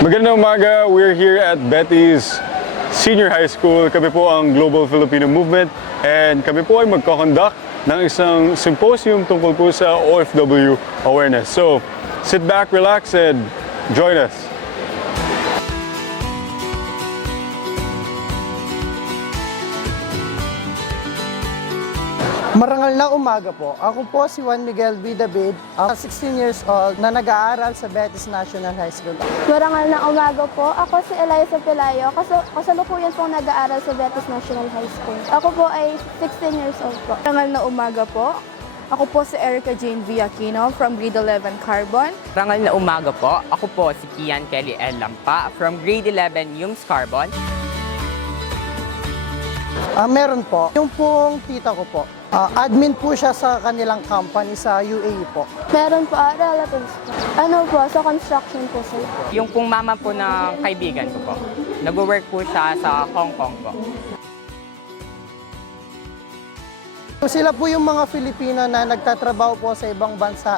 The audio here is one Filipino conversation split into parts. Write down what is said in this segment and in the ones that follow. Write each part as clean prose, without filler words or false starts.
Magandang umaga, we're here at Betty's Senior High School. Kami po ang Global Filipino Movement and kami po ay magko-conduct ng isang symposium tungkol po sa OFW awareness. So, sit back, relax, and join us. Marangal na umaga po. Ako po si Juan Miguel B. David, 16 years old na nag-aaral sa Betis National High School. Marangal na umaga po. Ako si Eliza Pelayo, kasalukuyan pong nag-aaral sa Betis National High School. Ako po ay 16 years old po. Marangal na umaga po. Ako po si Erica Jane V. Aquino from Grade 11 Carbon. Marangal na umaga po. Ako po si Kian Kelly L. Lampa from Grade 11 UMS Carbon. Meron po. Yung pong tita ko po, admin po siya sa kanilang company sa UAE po. Meron po, relatives po. Ano po, sa construction po sila. Yung pong mama po ng kaibigan ko po. Nag-work po siya sa Hong Kong po. Sila po yung mga Filipino na nagtatrabaho po sa ibang bansa.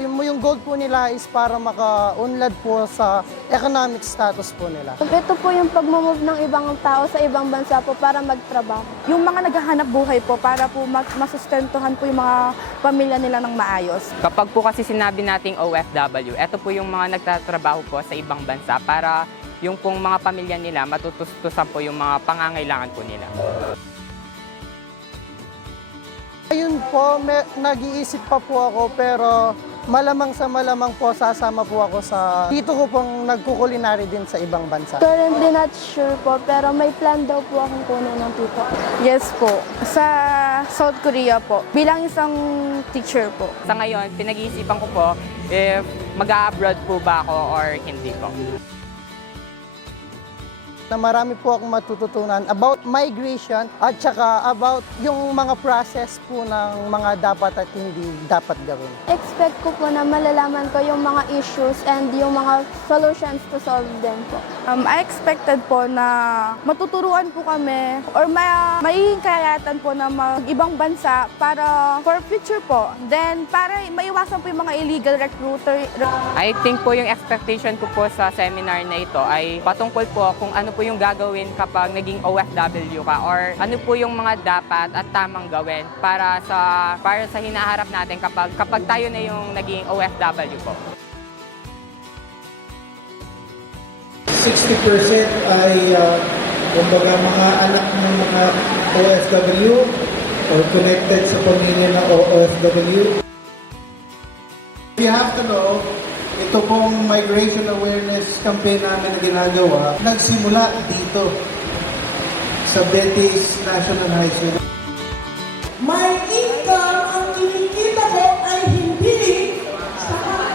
Yung goal po nila is para maka-unlad po sa economic status po nila. Ito po yung pag-move ng ibang tao sa ibang bansa po para magtrabaho. Yung mga naghahanap buhay po para po masustentuhan po yung mga pamilya nila ng maayos. Kapag po kasi sinabi nating OFW, ito po yung mga nagtatrabaho po sa ibang bansa para yung pong mga pamilya nila matutustusan po yung mga pangangailangan po nila. Ayun po, nag-iisip pa po ako pero malamang sa malamang po sasama po ako sa tito ko pong nagkukulinary din sa ibang bansa. Currently not sure po, pero may plan daw po akong kunin ng tito. Yes po. Sa South Korea po, bilang isang teacher po. Sa ngayon, pinag-iisipan ko po if mag-a-abroad po ba ako or hindi po. Na marami po akong matututunan about migration at saka about yung mga process po ng mga dapat at hindi dapat gawin. Expect ko po na malalaman ko yung mga issues and yung mga solutions to solve them po. I expected po na matuturuan po kami or mahihingkayatan po na mag-ibang bansa para for future po. Then, para maiwasan po yung mga illegal recruiter. I think po yung expectation ko po sa seminar na ito ay patungkol po kung ano po yung gagawin kapag naging OFW ka or ano po yung mga dapat at tamang gawin para sa hinaharap natin kapag tayo na yung naging OFW po. 60% ay kumbaga mga anak ng mga OFW or connected sa pamilya ng OFW. You have to know, ito pong migration awareness campaign namin na ginagawa, nagsimula dito sa Betis National High School. My income, ang kinikita ko ay hindi sapat.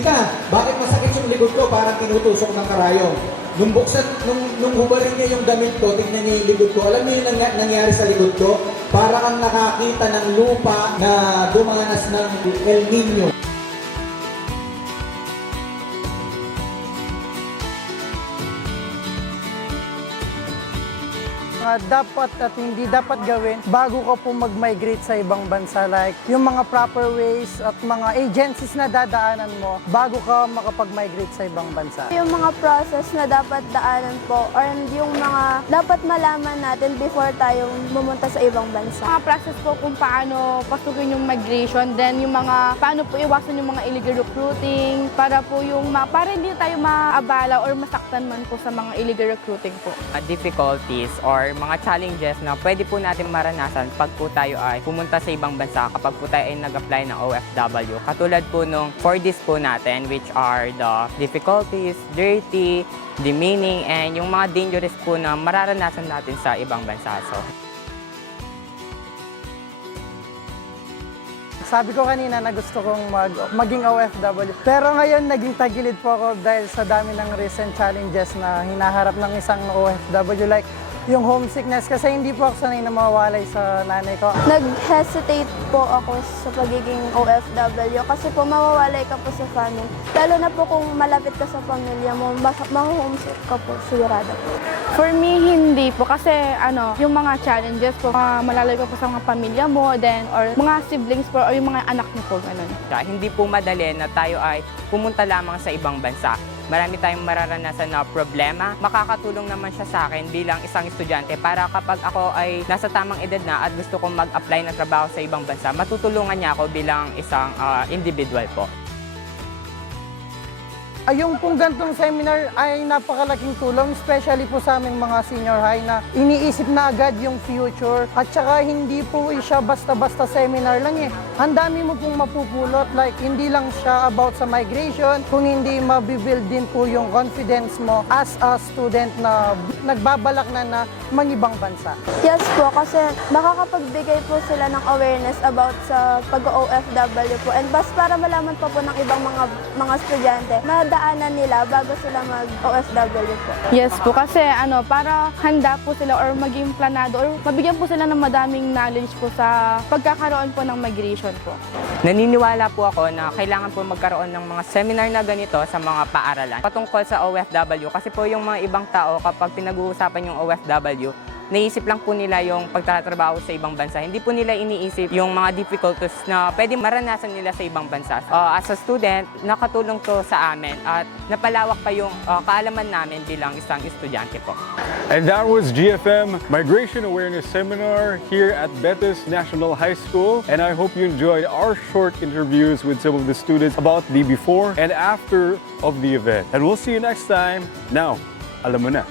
Ika, bakit masakit yung likod ko? Parang tinutusok ng karayong. Nung hubarin niya yung damit ko, tignan niya yung likod ko. Alam niyo yung nangyari sa likod ko? Para kang nakakita ng lupa na dumanas ng El Nino. Dapat at hindi dapat gawin bago ka po mag-migrate sa ibang bansa, like yung mga proper ways at mga agencies na dadaanan mo bago ka makapag-migrate sa ibang bansa. Yung mga process na dapat daanan po or yung mga dapat malaman natin before tayo pumunta sa ibang bansa. Mga process po kung paano pasukin yung migration, then yung mga paano po iwasan yung mga illegal recruiting para po para hindi tayo maabala or masaktan man po sa mga illegal recruiting po. Difficulties or mga challenges na pwede po natin maranasan pag po tayo ay pumunta sa ibang bansa kapag po tayo ay nag-apply ng OFW. Katulad po nung 4Ds po natin, which are the difficulties, dirty, demeaning, and yung mga dangerous po na mararanasan natin sa ibang bansa. So, Sabi ko kanina na gusto kong maging OFW. Pero ngayon naging tagilid po ako dahil sa dami ng recent challenges na hinaharap ng isang OFW, like yung homesickness kasi hindi po ako sanay na mawalay sa nanay ko. Nag-hesitate po ako sa pagiging OFW kasi po mawawalay ka po sa family. Lalo na po kung malapit ka sa pamilya mo, ma-homesick ka po, sigurado po. For me, hindi po kasi yung mga challenges po, malalay ka po sa mga pamilya mo, then or mga siblings po or yung mga anak niyo po, ganun. hindi po madali na tayo ay pumunta lamang sa ibang bansa. marami tayong mararanasan na problema. Makakatulong naman siya sa akin bilang isang estudyante para kapag ako ay nasa tamang edad na at gusto kong mag-apply ng trabaho sa ibang bansa, matutulungan niya ako bilang isang individual po. Yung pong gantong seminar ay napakalaking tulong, especially po sa aming mga senior high na iniisip na agad yung future at saka hindi po siya basta-basta seminar lang eh. Ang dami mo pong mapupulot, like hindi lang siya about sa migration, kung hindi mabibuild din po yung confidence mo as a student na nagbabalak na mangibang bansa. Yes po, kasi makakapagbigay po sila ng awareness about sa pag-OFW po. And bas para malaman pa po ng ibang mga estudyante, madaanan nila bago sila mag-OFW po. Yes po, kasi para handa po sila or maging planado or mabigyan po sila ng madaming knowledge po sa pagkakaroon po ng migration po. Naniniwala po ako na kailangan po magkaroon ng mga seminar na ganito sa mga paaralan patungkol sa OFW kasi po yung mga ibang tao kapag pinag-uusapan yung OFW, naisip lang po nila yung pagtatrabaho sa ibang bansa. Hindi po nila iniisip yung mga difficulties na pwede maranasan nila sa ibang bansa. As a student, nakatulong to sa amin at napalawak pa yung kaalaman namin bilang isang estudyante po. And that was GFM Migration Awareness Seminar here at Betis National High School. And I hope you enjoyed our short interviews with some of the students about the before and after of the event. And we'll see you next time. Now, alam mo na.